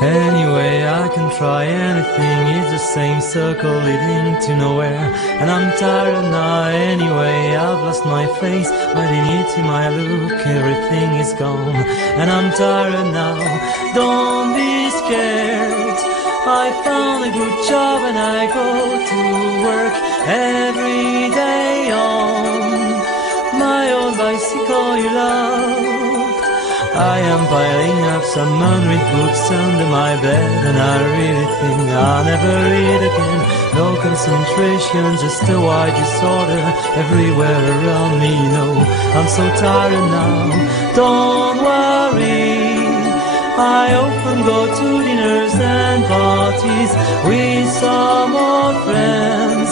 Anyway, I can try anything, it's the same circle leading to nowhere. And I'm tired now anyway, I've lost my face, my dignity, my look, everything is gone. And I'm tired now, don't be scared. I found a good job and I go to work every day on my old bicycle you loved. I am piling up some unread books under my bed, and I really think I'll never read again. No concentration, just a wide disorder everywhere around me. No, I'm so tired now, don't worry. I often go to dinners and parties with some old friends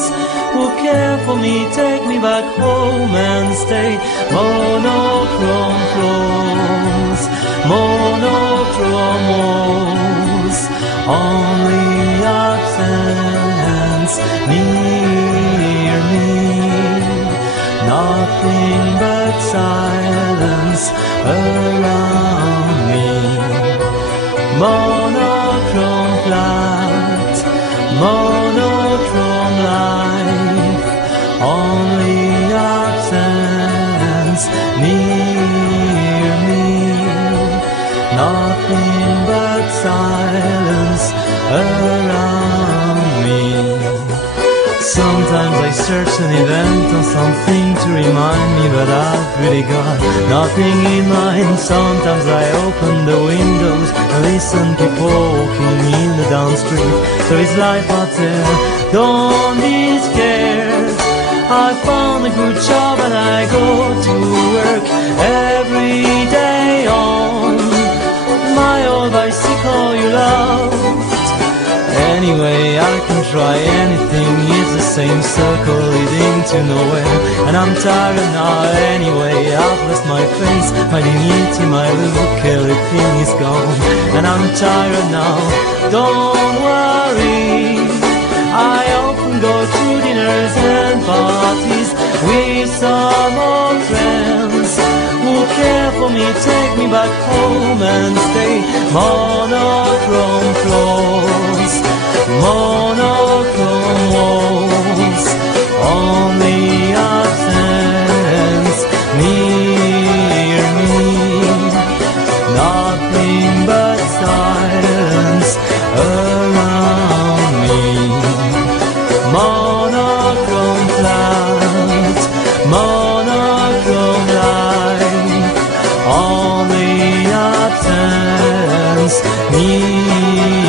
who care for me, take me back home and stay. Monochrome floors, monochrome walls, only absence near me. Nothing but silence around me. Monochrome flat, monochrome life, only absence near me. Nothing but silence around me. Sometimes I search an event or something to remind me, but I've really got nothing in mind. Sometimes I open the windows and listen people walking in the down street. There is life out there, don't be scared. I found a good job and I go to work every day on my old bicycle you loved. Anyway, I can try anything, it's the same circle leading to nowhere. And I'm tired now anyway, I've lost my face, my dignity, my look, everything is gone. And I'm tired now, don't worry. I often go to dinners and parties with some old friends who care for me, take me back home and stay. Monochrome floors, monochrome walls, only absence near me. Nothing but silence around me. Monochrome flat, monochrome life, only absence near